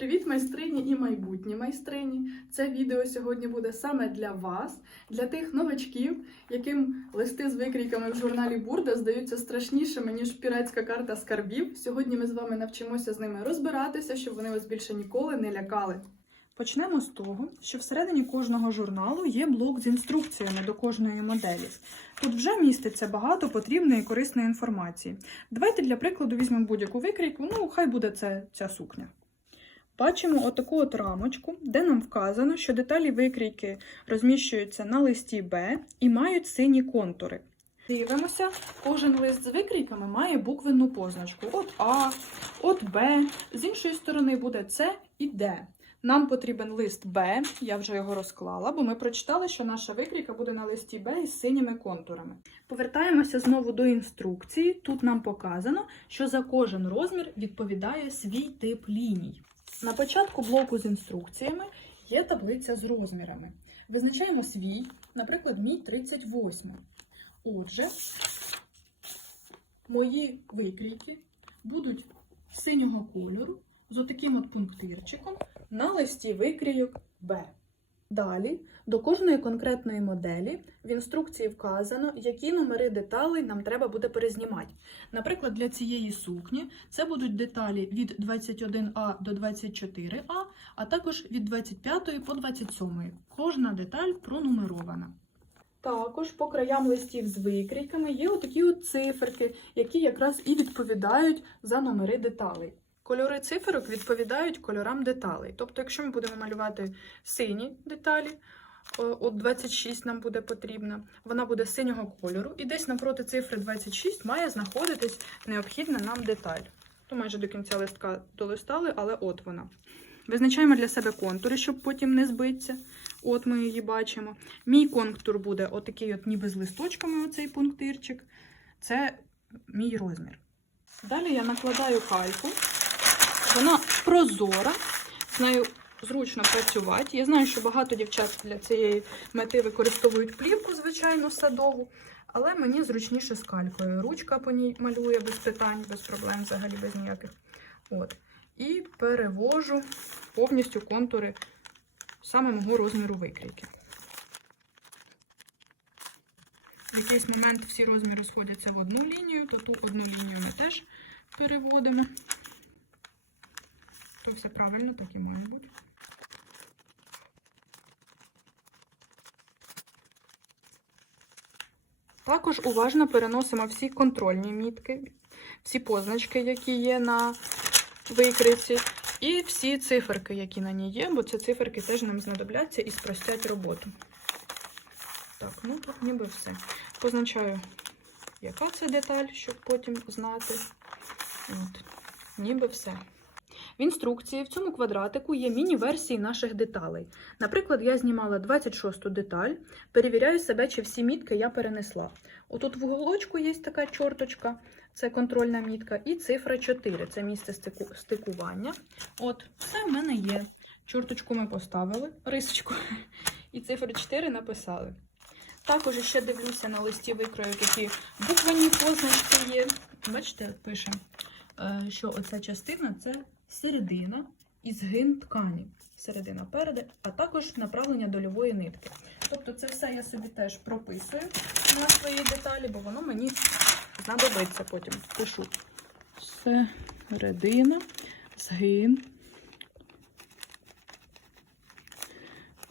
Привіт, майстрині і майбутні майстрині! Це відео сьогодні буде саме для вас, для тих новачків, яким листи з викрійками в журналі Бурда здаються страшнішими, ніж піратська карта скарбів. Сьогодні ми з вами навчимося з ними розбиратися, щоб вони вас більше ніколи не лякали. Почнемо з того, що всередині кожного журналу є блок з інструкціями до кожної моделі. Тут вже міститься багато потрібної і корисної інформації. Давайте для прикладу візьмемо будь-яку викрійку, ну хай буде це ця сукня. Бачимо отаку от рамочку, де нам вказано, що деталі викрійки розміщуються на листі Б і мають сині контури. Дивимося, кожен лист з викрійками має буквенну позначку. От А, от Б, з іншої сторони буде С і Д. Нам потрібен лист Б, я вже його розклала, бо ми прочитали, що наша викрійка буде на листі Б із синіми контурами. Повертаємося знову до інструкції. Тут нам показано, що за кожен розмір відповідає свій тип ліній. На початку блоку з інструкціями є таблиця з розмірами. Визначаємо свій, наприклад, мій 38. Отже, мої викрійки будуть синього кольору з отаким от пунктирчиком на листі викрійок Б. Далі до кожної конкретної моделі в інструкції вказано, які номери деталей нам треба буде перезнімати. Наприклад, для цієї сукні це будуть деталі від 21А до 24А, а також від 25 по 27. Кожна деталь пронумерована. Також по краям листів з викрійками є отакі от циферки, які якраз і відповідають за номери деталей. Кольори циферок відповідають кольорам деталей. Тобто, якщо ми будемо малювати сині деталі, от 26 нам буде потрібна, вона буде синього кольору, і десь напроти цифри 26 має знаходитись необхідна нам деталь. То майже до кінця листка долистали, але от вона. Визначаємо для себе контури, щоб потім не збитися. От ми її бачимо. Мій контур буде отакий, от ніби з листочками, оцей пунктирчик. Це мій розмір. Далі я накладаю кальку. Вона прозора, з нею зручно працювати. Я знаю, що багато дівчат для цієї мети використовують плівку, звичайно, садову, але мені зручніше з калькою. Ручка по ній малює без питань, без проблем, взагалі без ніяких. От. І перевожу повністю контури саме мого розміру викрійки. В якийсь момент всі розміри сходяться в одну лінію, то ту одну лінію ми теж переводимо. То все правильно, так і має бути. Також уважно переносимо всі контрольні мітки, всі позначки, які є на викриці, і всі циферки, які на ній є, бо ці циферки теж нам знадобляться і спростять роботу. Так, ну ніби все. Позначаю, яка це деталь, щоб потім знати. От, ніби все. В інструкції в цьому квадратику є міні-версії наших деталей. Наприклад, я знімала 26-ту деталь, перевіряю себе, чи всі мітки я перенесла. Отут в уголочку є така чорточка, це контрольна мітка, і цифра 4 це місце стику- стикування. От, все в мене є. Чорточку ми поставили, рисочку, і цифру 4 написали. Також ще дивлюся на листі викрою, які буквені позначки є. Бачите, пише, що оця частина це середина і згин ткані. Середина переди, а також направлення дольової нитки. Тобто це все я собі теж прописую на свої деталі, бо воно мені знадобиться потім. Пишу. Середина, згин.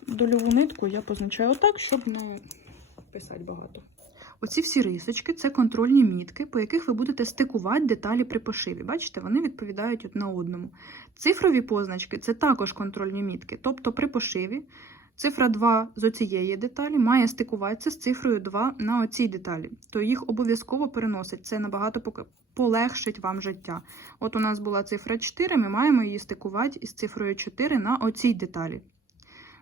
Дольову нитку я позначаю отак, щоб не писати багато. Оці всі рисочки це контрольні мітки, по яких ви будете стикувати деталі при пошиві. Бачите, вони відповідають одна одному. Цифрові позначки це також контрольні мітки. Тобто при пошиві цифра 2 з оцієї деталі має стикуватися з цифрою 2 на оцій деталі. То їх обов'язково переносить. Це набагато полегшить вам життя. От у нас була цифра 4, ми маємо її стикувати із цифрою 4 на оцій деталі.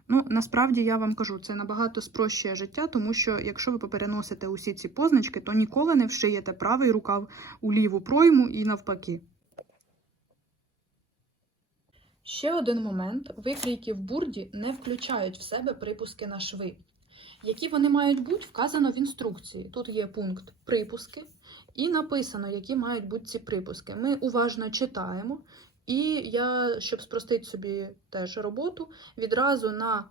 Ну, насправді я вам кажу, це набагато спрощує життя, тому що якщо ви попереносите усі ці позначки, то ніколи не вшиєте правий рукав у ліву пройму і навпаки. Ще один момент: викрійки в бурді не включають в себе припуски на шви. Які вони мають бути, вказано в інструкції. Тут є пункт припуски, і написано, які мають бути ці припуски. Ми уважно читаємо І я, щоб спростити собі теж роботу, відразу на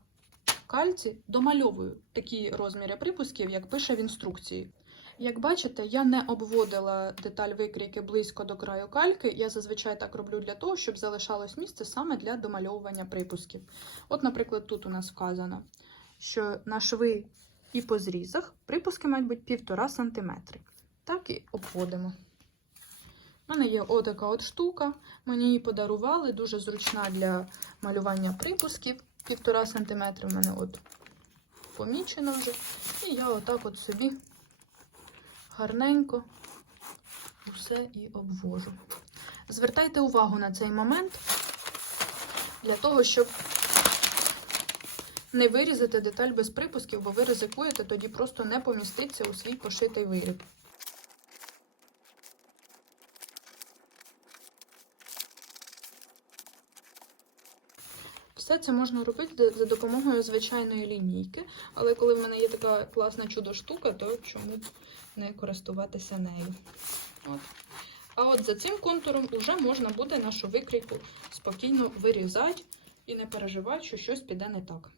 кальці домальовую такі розміри припусків, як пише в інструкції. Як бачите, я не обводила деталь викрійки близько до краю кальки. Я зазвичай так роблю для того, щоб залишалось місце саме для домальовування припусків. От, наприклад, тут у нас вказано, що на шви і по зрізах припуски мають бути 1,5 см. Так і обводимо. У мене є отака от штука, мені її подарували, дуже зручна для малювання припусків. 1,5 см в мене от помічено вже. І я отак от собі гарненько усе і обвожу. Звертайте увагу на цей момент для того, щоб не вирізати деталь без припусків, бо ви ризикуєте тоді просто не поміститися у свій пошитий виріб. Все це можна робити за- допомогою звичайної лінійки, але коли в мене є така класна чудо-штука, то чому б не користуватися нею. От. А от за цим контуром вже можна буде нашу викрійку спокійно вирізати і не переживати, що щось піде не так.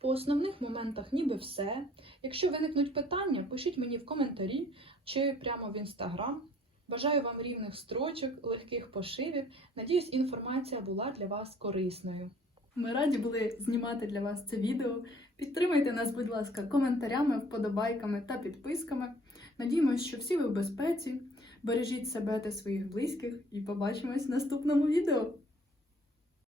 По основних моментах ніби все. Якщо виникнуть питання, пишіть мені в коментарі чи прямо в інстаграм. Бажаю вам рівних строчок, легких пошивів. Надіюсь, інформація була для вас корисною. Ми раді були знімати для вас це відео. Підтримайте нас, будь ласка, коментарями, вподобайками та підписками. Надіємося, що всі ви в безпеці. Бережіть себе та своїх близьких і побачимось в наступному відео.